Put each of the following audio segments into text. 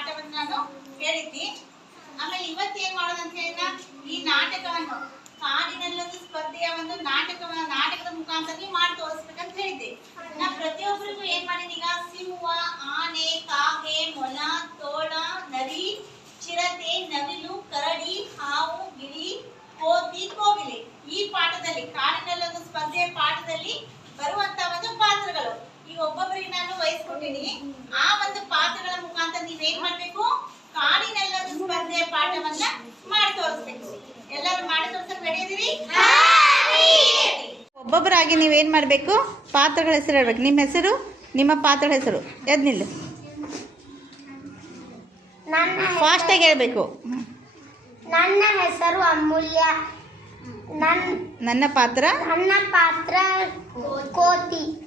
ಪಾಠವನ್ನು ನಾನು ಹೇಳಿದ್ದಿ. ಆಮೇಲೆ ಇವತ್ತು ಏನ್ ಮಾಡೋದಂತ ಹೇಳಿದ ಈ ನಾಟಕವನ್ನು, ಕಾಡಿನಲ್ಲೊಂದು ಸ್ಪರ್ಧೆಯ ಒಂದು ನಾಟಕವನ್ನು, ನಾಟಕದ ಮುಖಾಂತರ ಮಾಡಿ ತೋರಿಸ್ಬೇಕಂತ ಹೇಳಿದ್ದೆ. ನಾ ಪ್ರತಿಯೊಬ್ಬರಿಗೂ ಏನ್ ಮಾಡಿದ ಈಗ? ಸಿಂಹ, ಆನೆ, ಕಾಗೆ, ಮೊಲ, ತೋಳ ನರಿ ಚಿರತೆ, ನವಿಲು, ಕರಡಿ, ಹಾವು, ಗಿಳಿ, ಕೋತಿ, ಕೋಗಿಲೆ. ಈ ಪಾಠದಲ್ಲಿ, ಕಾಡಿನಲ್ಲೊಂದು ಸ್ಪರ್ಧೆಯ ಪಾಠದಲ್ಲಿ ಬರುವಂತ ಒಬ್ಬೊಬ್ಬರಿಗೆ ನಾನು ವಹಿಸ್ಕೊಟ್ಟಿನಿ. ಆ ಒಂದು ಪಾತ್ರಗಳ ಮುಖಾಂತರ ನೀವ್ ಏನ್ ಮಾಡ್ಬೇಕು? ಕಾಡಿನಲ್ಲೊಂದು ಸ್ಪರ್ಧೆಯ ಪಾಠವನ್ನ ಮಾಡಿ ತೋರಿಸ್ಬೇಕು. ಎಲ್ಲರೂ ಮಾಡಿ ತೋರಿಸಕ್ ರೆಡಿ ಇದೀರಿ? ಒಬ್ಬೊಬ್ಬರಾಗಿ ನೀವೇನ್ ಮಾಡಬೇಕು? ಪಾತ್ರಗಳ ಹೆಸರು ಹೇಳ್ಬೇಕು. ನಿಮ್ಮ ಹೆಸರು? ನಿಮ್ಮ ಪಾತ್ರ ಹೆಸರು? ಎದ್ ನಿಲ್ಲು. ನನ್ನ ಫಾಸ್ಟಾಗಿ ಹೇಳ್ಬೇಕು. ನನ್ನ ಹೆಸರು ಅಮೂಲ್ಯ. ನನ್ ನನ್ನ ಪಾತ್ರ? ನನ್ನ ಪಾತ್ರ ಕೋತಿ.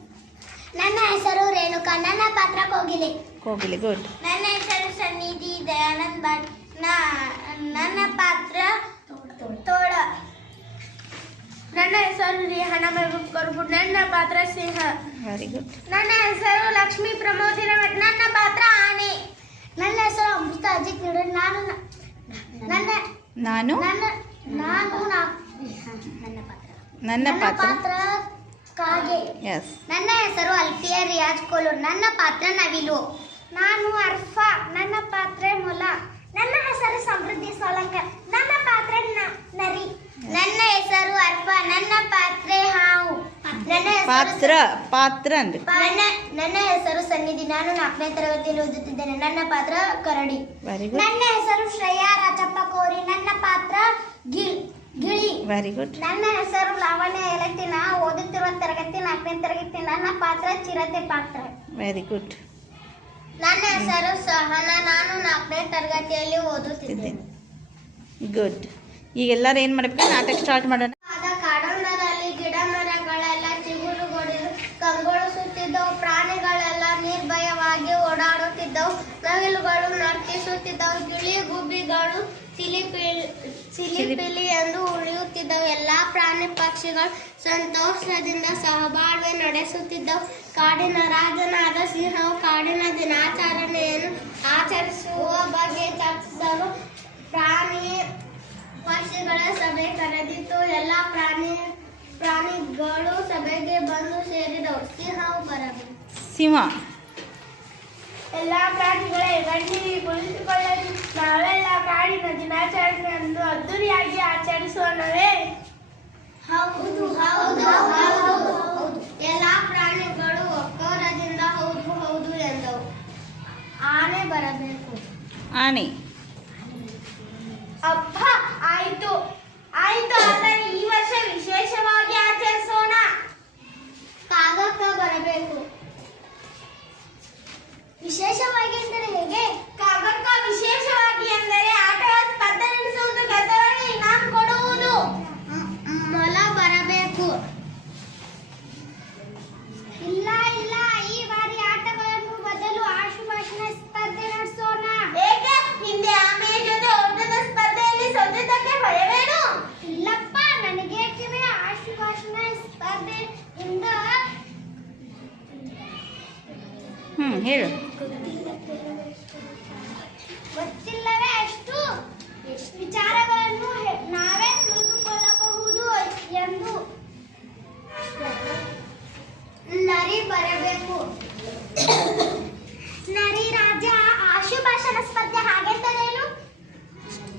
ನನ್ನ ಹೆಸರು ರೇಣುಕಾ. ನನ್ನ ಪಾತ್ರ ಕೋಗಿಲೆ ಕೋಗಿಲೆ ಗುಡ್. ನನ್ನ ಹೆಸರು ಸನ್ನಿಧಿ ದಯಾನಂದ್ ಭಟ್. ನ- ನನ್ನ ಪಾತ್ರ ತೋಡ. ನನ್ನ ಹೆಸರು ರಿಹಣ ಮೆಹಬೂಬ್ ಕರ್ಬು ನನ್ನ ಪಾತ್ರ ಸಿಂಹ. ವೆರಿ ಗುಡ್ ನನ್ನ ಹೆಸರು ಲಕ್ಷ್ಮಿ ಪ್ರಮೋದಿನ ಭಟ್ ನನ್ನ ಪಾತ್ರ ಆನೆ. ನನ್ನ ಹೆಸರು ಅಮೃತ ಅಜಿತ್ ನೀಡು ನಾನು ನನ್ನ ನಾನು? ನನ್ನ ನಾನು ನನ್ನ ಪಾತ್ರ. ನನ್ನ ಪಾತ್ರ ಕಾಗೆ. ನನ್ನ ಹೆಸರು ಅಲ್ಫಿಯಾ ರಿಯಾಜ್ ಕೋಲು. ನನ್ನ ಪಾತ್ರ ನವಿಲು. ನಾನು ಅರ್ಫಾ. ನನ್ನ ಪಾತ್ರ ಮೊಲ. ನನ್ನ ಹೆಸರು ಸಮೃದ್ಧಿ ಸೋಲಂಕರ್ ನನ್ನ ಪಾತ್ರ ನರಿ. ನನ್ನ ಹೆಸರು ಅರ್ಫಾ. ನನ್ನ ಪಾತ್ರ ಹಾವು. ನನ್ನ ಪಾತ್ರ ಪಾತ್ರ ಅಂದ್ರೆ? ನನ್ನ ನನ್ನ ಹೆಸರು ಸನ್ನಿಧಿ. ನಾನು ನಾಲ್ಕನೇ ತರಗತಿಯಲ್ಲಿ ಓದುತ್ತಿದ್ದೇನೆ. ನನ್ನ ಪಾತ್ರ ಕರಡಿ. ನನ್ನ ಹೆಸರು ಶ್ರೇಯಾ ರಾಜಪ್ಪ ಕೋರಿ. ನನ್ನ ಪಾತ್ರ ಗಿಲ್. ಗಿಳಿ ವೆರಿ ಗುಡ್ ನನ್ನ ಹೆಸರು ಲಾವಣ್ಯ ಎಲತಿನ ನಾ ಓದುತ್ತಿರುವ ತರಗತಿ ನಾಲ್ಕನೇ ತರಗತಿ. ನನ್ನ ಪಾತ್ರ ಚಿರತೆ ಪಾತ್ರ. ವೆರಿ ಗುಡ್ ನನ್ನ ಹೆಸರು ಸಹನ. ನಾನು ನಾಲ್ಕನೇ ತರಗತಿಯಲ್ಲಿ ಓದುತ್ತಿದ್ದೇನೆ. ಗುಡ್ ಈಗ ಎಲ್ಲರೂ ಏನು ಮಾಡ್ಬೇಕು? ನಾಟಕ ಸ್ಟಾರ್ಟ್ ಮಾಡೋಣ. ಆದ ಗಿಡ ಮರಗಳೆಲ್ಲ ಚಿಗುರುಗೊಡಿದು ಪ್ರಾಣಿಗಳೆಲ್ಲ ನಿರ್ಭಯವಾಗಿ ಓಡಾಡುತ್ತಿದ್ದವು. ನವಿಲುಗಳು ನರ್ತಿಸುತ್ತಿದ್ದವು ಗಿಳಿ ಗುಬ್ಬಿಗಳು ಸಿಲಿಪಿಲಿ ಸಿಲಿಪಿಲಿ ಎಂದು ಉಳಿಯುತ್ತಿದ್ದವು. ಎಲ್ಲಾ ಪ್ರಾಣಿ ಪಕ್ಷಿಗಳು ಸಂತೋಷದಿಂದ ಸಹಬಾಳ್ವೆ ನಡೆಸುತ್ತಿದ್ದವು. ಕಾಡಿನ ರಾಜನಾದ ಸಿಂಹವು ಕಾಡಿನ ದಿನಾಚರಣೆಯನ್ನು ಆಚರಿಸುವ ಬಗ್ಗೆ ಚರ್ಚಿಸಲು ಪ್ರಾಣಿ ಪಕ್ಷಿಗಳ ಸಭೆ ಕರೆದಿತ್ತು. ಎಲ್ಲ ಪ್ರಾಣಿ ಪ್ರಾಣಿಗಳು ಸಭೆಗೆ ಬಂದು ಸೇರಿದವು. ಸಿಂಹವು ಬರಬೇಕು. ಸಿಂಹ. ಎಲ್ಲ ಪ್ರಾಣಿಗಳ ಬನ್ನಿ ಕುಳಿತುಕೊಳ್ಳಲು. ನಾವೆಲ್ಲ ಕಾಡಿನ ದಿನಾಚರಣೆಯನ್ನು ಆನೆ. ಅಪ್ಪ ಆಯ್ತು. ಆಯ್ತು ಆದರೆ ಈ ವರ್ಷ ವಿಶೇಷವಾಗಿ ಆಚರಿಸೋಣ. ಕಾಗಕ್ಕ ಬರಬೇಕು. ವಿಶೇಷವಾಗಿ ಹೇಳು. ಗೊತ್ತಿಲ್ಲವೇ ಅಷ್ಟು? ವಿಚಾರಗಳನ್ನು ನಾವೇ ತಿಳಿದುಕೊಳ್ಳಬಹುದು ಎಂದು. ನರಿ ಬರಬೇಕು. ನರಿ ರಾಜ ಆಶುಭಾಷಣ ಸ್ಪರ್ಧೆ ಹಾಗೆಂತದೇನು?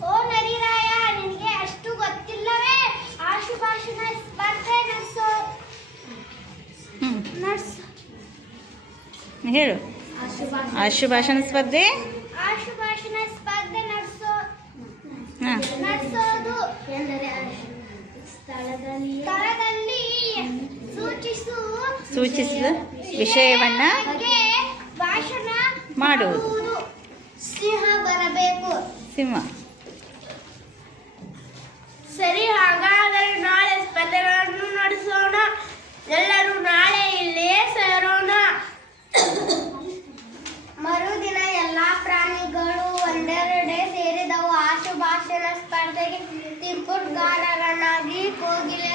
ಓ ನರಿರಾಯ ನಿನಗೆ ಅಷ್ಟು ಗೊತ್ತಿಲ್ಲವೇ? ಆಶುಭಾಷಣ ಸ್ಪರ್ಧೆ ನಡೆಸೋ ಹೇಳು. ಆಶುಭಾಷಣ ಸ್ಪರ್ಧೆ? ಆಶುಭಾಷಣ ಸ್ಪರ್ಧೆ ನಡೆಸೋ ಹಾಂ. ನಡೆಸೋದು ಎಂದರೆ ಸ್ಥಳದಲ್ಲಿ ಸ್ಥಳದಲ್ಲಿ ಸೂಚಿಸು ಸೂಚಿಸಿದ ವಿಷಯವನ್ನ ಭಾಷಣ ಮಾಡುವುದು. ಸಿಂಹ ಬರಬೇಕು. ಸಿಂಹ. ಸರಿ ಹಾಗಾದರೆ ನಾಳೆ ಸ್ಪರ್ಧೆಗಳನ್ನು ನಡೆಸೋಣ. ಎಲ್ಲರೂ ನಾಳೆ ಇಲ್ಲಿಯೇ ಸೇರೋಣ. ಮರುದಿನ ಎಲ್ಲಾ ಪ್ರಾಣಿಗಳು ಒಂದೆರಡೆ ಸೇರಿದವು. ಆಶುಭಾಷಣ ಸ್ಪರ್ಧೆಗೆ ತಿಂಪುಗಾರರನ್ನಾಗಿ ಕೋಗಿಲೆ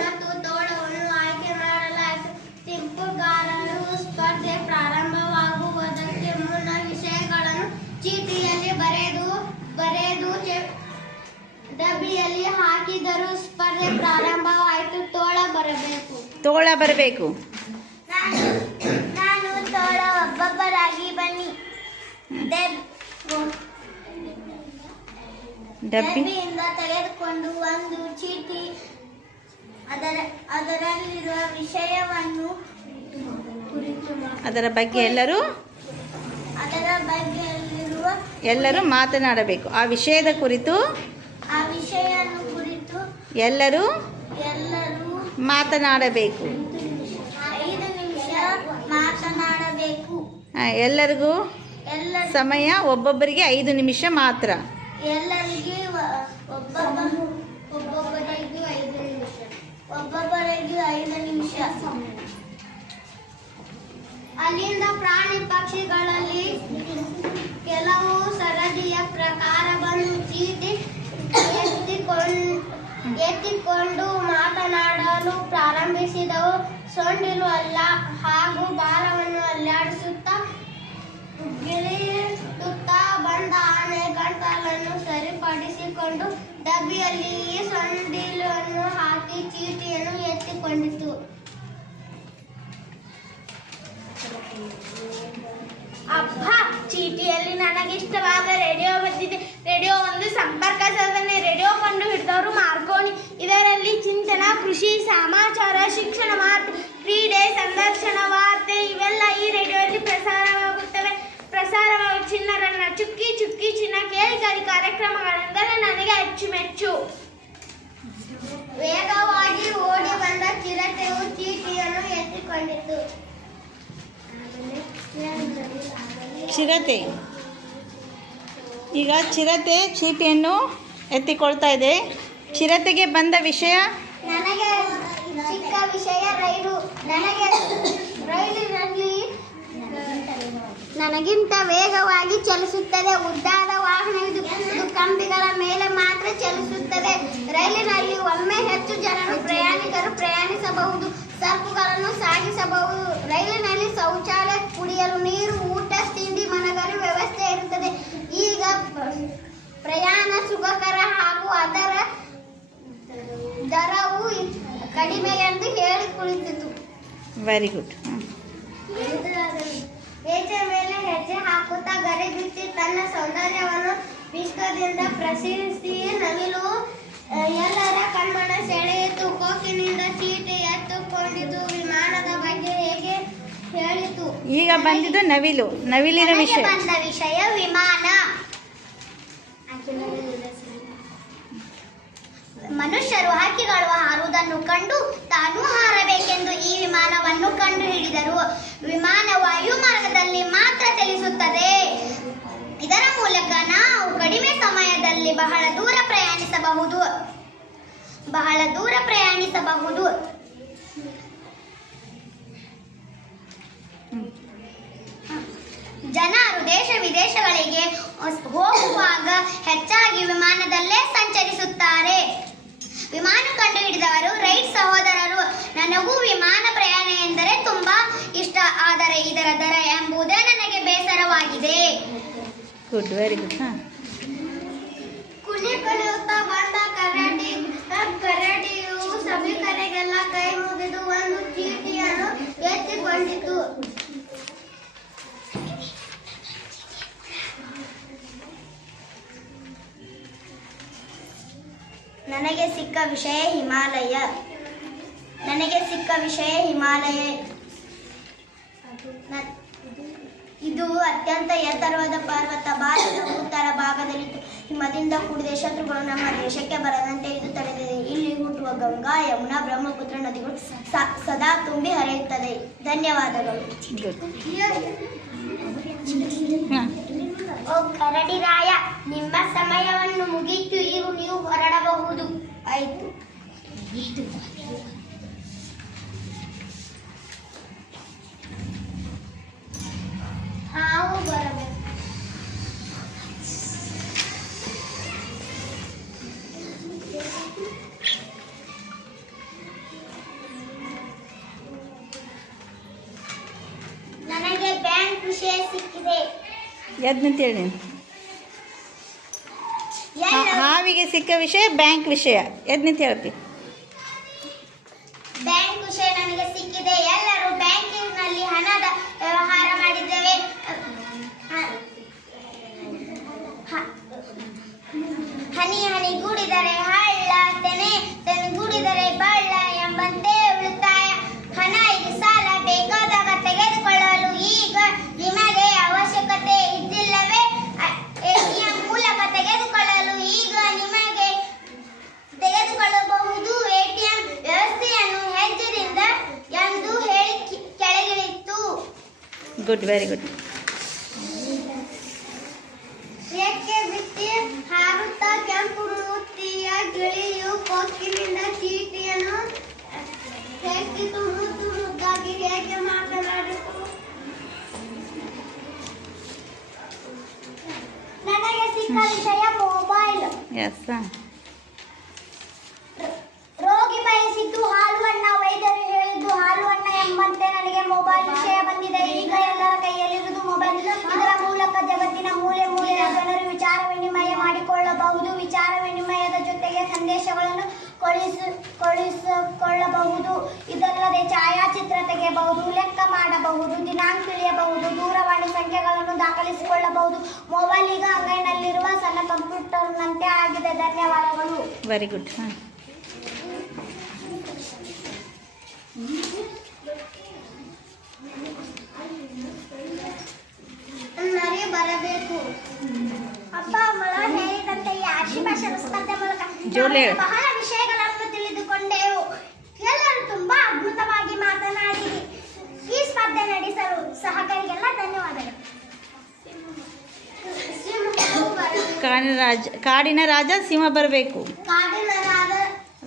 ಮತ್ತು ತೋಳವನ್ನು ಆಯ್ಕೆ ಮಾಡಲಾಯಿತು. ತಿಂಪುಗಾರರು ಸ್ಪರ್ಧೆ ಪ್ರಾರಂಭವಾಗುವುದಕ್ಕೆ ಮುನ್ನ ವಿಷಯಗಳನ್ನು ಚೀಟಿಯಲ್ಲಿ ಬರೆದು ಬರೆದು ಡಬ್ಬಿಯಲ್ಲಿ ಹಾಕಿದರೂ ಸ್ಪರ್ಧೆ ಪ್ರಾರಂಭವಾಯಿತು. ತೋಳ ಬರಬೇಕು. ತೋಳ ಬರಬೇಕು. ಡಬ್ಬಿಯಿಂದ ತೆಗೆದುಕೊಂಡು ಒಂದು ಚೀಟಿ ಅದರ ಅದರಲ್ಲಿರುವ ವಿಷಯವನ್ನು ಅದರ ಬಗ್ಗೆ ಎಲ್ಲರೂ ಅದರ ಬಗ್ಗೆ ಎಲ್ಲರೂ ಮಾತನಾಡಬೇಕು. ಆ ವಿಷಯದ ಕುರಿತು ಆ ವಿಷಯ ಕುರಿತು ಎಲ್ಲರೂ ಎಲ್ಲರೂ ಮಾತನಾಡಬೇಕು. ಐದು ನಿಮಿಷ ಮಾತನಾಡಬೇಕು. ಎಲ್ಲರಿಗೂ ಎಲ್ಲ ಸಮಯ ಒಬ್ಬೊಬ್ಬರಿಗೆ ಐದು ನಿಮಿಷ ಮಾತ್ರ. ಎಲ್ಲರಿಗೆ ವ- ಒಬ್ಬೊಬ್ಬ ಒಬ್ಬೊಬ್ಬರಿಗೂ ಐದು ನಿಮಿಷ. ಒಬ್ಬೊಬ್ಬರಿಗೆ ಐದು ನಿಮಿಷ ಅಲ್ಲಿಂದ ಪ್ರಾಣಿ ಪಕ್ಷಿಗಳಲ್ಲಿ ಕೆಲವು ಸರದಿಯ ಪ್ರಕಾರವನ್ನು ಚೀಟಿ ಎತ್ತಿಕೊಂಡು ಎತ್ತಿಕೊಂಡು ಮಾತನಾಡಲು ಪ್ರಾರಂಭಿಸಿದವು. ಸೊಂಡಿಲು ಅಲ್ಲ ಹಾಗೂ ಭಾರವನ್ನು ಅಲ್ಲಾಡಿಸುತ್ತಾ ಗಿಳಿಯುತ್ತಾ ಬಂದ ಆನೆ, ಗಂಟಲನ್ನು ಸರಿಪಡಿಸಿಕೊಂಡು ಡಬ್ಬಿಯಲ್ಲಿ ಸಂಡಿಲನ್ನು ಹಾಕಿ ಚೀಟಿಯನ್ನು ಎತ್ತಿಕೊಂಡಿತು. ಅಬ್ಬ, ಚೀಟಿಯಲ್ಲಿ ನನಗಿಷ್ಟವಾದ ರೇಡಿಯೋ ಬಂದಿದೆ. ರೇಡಿಯೋ ಒಂದು ಸಂಪರ್ಕ ಸಾಧನೆ. ರೇಡಿಯೋ ಕಂಡು ಹಿಡಿದವರು ಮಾರ್ಕೋನಿ ಇದರಲ್ಲಿ ಚಿಂತನ, ಕೃಷಿ, ಸಮಾಚಾರ, ಶಿಕ್ಷಣ, ಮಾತು, ಕ್ರೀಡೆ, ಸಂದರ್ಶನ, ವಾರ್ತೆ ಇವೆಲ್ಲ ಈ ರೇಡಿಯೋದಲ್ಲಿ ಪ್ರಸಾರವಾಗುತ್ತವೆ. ಪ್ರಸಾರವಾಗುವ ಚಿನ್ನರನ್ನ ಚುಕ್ಕಿ ಚುಕ್ಕಿ ಚಿನ್ನ ಕೇಳಿಕಾರಿ ಕಾರ್ಯಕ್ರಮಗಳೆಂದರೆ ನನಗೆ ಅಚ್ಚುಮೆಚ್ಚು ವೇಗವಾಗಿ ಓಡಿ ಬಂದ ಚಿರತೆಯು ಚೀಟಿಯನ್ನು ಎತ್ತಿಕೊಂಡಿತು ಚಿರತೆ. ಈಗ ಚಿರತೆ ಚೀಟಿಯನ್ನು ಎತ್ತಿಕೊಳ್ತಾ ಇದೆ. ಚಿರತೆಗೆ ಬಂದ ವಿಷಯ? ನನಗೆ ಚಿಕ್ಕ ವಿಷಯ ರೈಲು. ನನಗೆ ರೈಲಿನಲ್ಲಿ ನನಗಿಂತ ವೇಗವಾಗಿ ಚಲಿಸುತ್ತದೆ. ಉದ್ದಾದ ವಾಹನ ಇದು. ಕಂಬಿಗಳ ಮೇಲೆ ಮಾತ್ರ ಚಲಿಸುತ್ತದೆ. ರೈಲಿನಲ್ಲಿ ಒಮ್ಮೆ ಹೆಚ್ಚು ಜನರು ಪ್ರಯಾಣಿಕರು ಪ್ರಯಾಣಿಸಬಹುದು. ಸರಕುಗಳನ್ನು ಸಾಗಿಸಬಹುದು. ರೈಲಿನಲ್ಲಿ ಶೌಚಾಲಯ ಕುಡಿಯಲು ನೀರು ಊಟ ತಿಂಡಿ ಮನಗಲು ವ್ಯವಸ್ಥೆ ಇರುತ್ತದೆ. ಈಗ ಪ್ರಯಾಣ ಸುಖಕರ ಹಾಗೂ ಅದರ ದರವು ಕಡಿಮೆ ಎಂದು ಹೇಳಿ ಕುಳಿತಿತು. ವೆರಿ ಗುಡ್ ಹೆಜ್ಜೆ ಗರಿಬಿಚ್ಚಿ ಗರಿ ಬಿಚ್ಚಿ ತನ್ನ ಸೌಂದರ್ಯವನ್ನು ವಿಶ್ವದಿಂದ ಪ್ರಶ್ನಿಸಿ ನವಿಲು ಎಲ್ಲರ ಕಣ್ಮಣ ಸೆಳೆಯಿತು. ಕೋಕಿನಿಂದ ಚೀಟಿ ಎತ್ತುಕೊಂಡಿತು. ವಿಮಾನದ ಬಗ್ಗೆ ಹೇಗೆ ಹೇಳಿತು? ಈಗ ಬಂದಿದ್ದು ನವಿಲು. ನವಿಲಿನ ವಿಷಯ. ಬಂದ ವಿಷಯ ವಿಮಾನ. ಮನುಷ್ಯರು ಹಕ್ಕಿಗಳು ಹಾರುವುದನ್ನು ಕಂಡು ತಾನು ಹಾರಬೇಕೆಂದು ಈ ವಿಮಾನವನ್ನು ಕಂಡು ಹಿಡಿದರು ವಿಮಾನ ವಾಯುಮಾರ್ಗದಲ್ಲಿ ಮಾತ್ರ ಚಲಿಸುತ್ತದೆ ಇದರ ಮೂಲಕ ನಾವು ಕಡಿಮೆ ಸಮಯದಲ್ಲಿ ಬಹಳ ದೂರ ಪ್ರಯಾಣಿಸಬಹುದು. ಬಹಳ ದೂರ ಪ್ರಯಾಣಿಸಬಹುದು. ಜನರು ದೇಶ ವಿದೇಶಗಳಿಗೆ ಹೋಗುವಾಗ ಹೆಚ್ಚಾಗಿ ವಿಮಾನದಲ್ಲೇ ಸಂಚರಿಸುತ್ತಾರೆ. ವಿಮಾನ ಕಂಡುಹಿಡಿದವರು ರೈಟ್ ಸಹೋದರರು, ನನಗೂ ವಿಮಾನ ಎಂದರೆ ತುಂಬಾ ಇಷ್ಟ. ಆದರೆ ಇದರ ದರ ಎಂಬುದೇ ನನಗೆ ಬೇಸರವಾಗಿದೆ. ಗುಡ್ ವೆರಿ ಗುಡ್ ಕುಳಿ ಕಲಿಯುತ್ತಾ ಬಂದ ಕರಡಿ ಕರಡಿಯು ಸಭಿಕರಿಗೆಲ್ಲ ಕೈ ಮುಗಿದು ಒಂದು ಚೀಟಿಯನ್ನು ಎತ್ತಿಕೊಂಡಿತು ನನಗೆ ಸಿಕ್ಕ ವಿಷಯ ಹಿಮಾಲಯ. ನನಗೆ ಸಿಕ್ಕ ವಿಷಯ ಹಿಮಾಲಯ. ಇದು ಅತ್ಯಂತ ಎತ್ತರವಾದ ಪರ್ವತ. ಭಾರತದ ಉತ್ತರ ಭಾಗದಲ್ಲಿ ಹಿಮದಿಂದ ಕೂಡಿದ ಶತ್ರುಗಳು ನಮ್ಮ ದೇಶಕ್ಕೆ ಬರದಂತೆ ಇದು ತಡೆದಿದೆ. ಇಲ್ಲಿ ಹುಟ್ಟುವ ಗಂಗಾ, ಯಮುನಾ, ಬ್ರಹ್ಮಪುತ್ರ ನದಿಗಳು ಸದಾ ತುಂಬಿ ಹರಿಯುತ್ತದೆ. ಧನ್ಯವಾದಗಳು. ಓ ಕರಡಿ ರಾಯ, ನಿಮ್ಮ ಸಮಯವನ್ನು ಮುಗಿಯಿತು. ಈಗ ನೀವು ಹೊರಡಬಹುದು. ಆಯ್ತು. ಎದ್ನಂತೇಳಿ ನೀನು. ಹಾವಿಗೆ ಸಿಕ್ಕ ವಿಷಯ ಬ್ಯಾಂಕ್ ವಿಷಯ. ಎದ್ನಂತ ಹೇಳ್ತಿ? ಗುಡ್ ವೆರಿ ಗುಡ್ ರೆಕ್ಕೆ ಬಿಟ್ಟಿ? ಹಾರುತ್ತಾ ಕೆಂಪು ಮೂತಿಯ ಗಿಳಿಯು ಕೊಕ್ಕಿನಿಂದ ಚೀಟಿಯನ್ನು ಹೆಕ್ಕಿತು ಮುದ್ದು ಮುದ್ದಾಗಿ ಹೇಗೆ ಮಾತನಾಡಿತು? ನನಗೆ ಸಿಕ್ಕ ವಿಷಯ ಮೊಬೈಲ್ ಎಸ್ ರೋಗಿ ಬಯಸಿದ್ದು ಹಾಲು ಅನ್ನ ವೈದ್ಯರು ಹೇಳಿದ್ದು ಹಾಲು ಅನ್ನ ಎಂಬಂತೆ ನನಗೆ ಮೊಬೈಲ್ ವಿಷಯ ಬಂದಿದೆ ಈಗ ಎಲ್ಲರ ಕೈಯಲ್ಲಿರುವುದು ಮೊಬೈಲ್ ಇದರ ಮೂಲಕ ಜಗತ್ತಿನ ಮೂಲೆ ಮೂಲೆಯ ಜನರು ವಿಚಾರ ವಿನಿಮಯ ಮಾಡಿಕೊಳ್ಳಬಹುದು ವಿಚಾರ ವಿನಿಮಯದ ಜೊತೆಗೆ ಸಂದೇಶಗಳನ್ನು ಕಳುಹಿಸ ಕಳುಹಿಸಿಕೊಳ್ಳಬಹುದು ಇದಲ್ಲದೆ ಛಾಯಾಚಿತ್ರ ತೆಗೆಯಬಹುದು ಲೆಕ್ಕ ಮಾಡಬಹುದು ದಿನಾಂಕ ತಿಳಿಯಬಹುದು ದೂರವಾಣಿ ಸಂಖ್ಯೆಗಳನ್ನು ದಾಖಲಿಸಿಕೊಳ್ಳಬಹುದು. ಮೊಬೈಲ್ ಈಗ ಅಂಗೈನಲ್ಲಿರುವ ಸಣ್ಣ ಕಂಪ್ಯೂಟರ್ನಂತೆ ಆಗಿದೆ. ಧನ್ಯವಾದಗಳು. ವೆರಿ ಗುಡ್ ಬರಬೇಕು. ಅಪ್ಪ ಅಮ್ಮಳ ಹೇಳಿದಂತೆ ಈ ಆಶಿ ಭಾಷಣ ಸ್ಪರ್ಧೆ ಮೂಲಕ ಜೋರ್ಲೆ ಹೇಳು. ನಾವು ಬಹಳ ವಿಷಯಗಳನ್ನು ತಿಳಿದುಕೊಂಡೆವು ಎಲ್ಲರೂ ತುಂಬಾ ಅದ್ಭುತವಾಗಿ ಮಾತನಾಡಿರಿ ಈ ಸ್ಪರ್ಧೆ ನಡೆಸಲು ಸಹಕಾರಿಗೆಲ್ಲ ಧನ್ಯವಾದಗಳು ಸಿಂಹವು ಬರಬೇಕು. ಕಾಡಿನ ರಾಜ ಕಾಡಿನ ರಾಜ ಸಿಂಹ ಬರಬೇಕು ಕಾಡಿನ ರಾಜ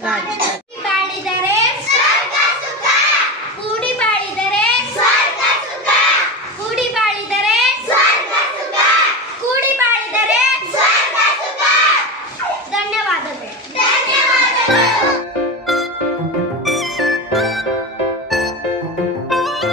ರಾಜ. ಕಾಡಿನಲ್ಲಿ ಬಾಳಿದರೆ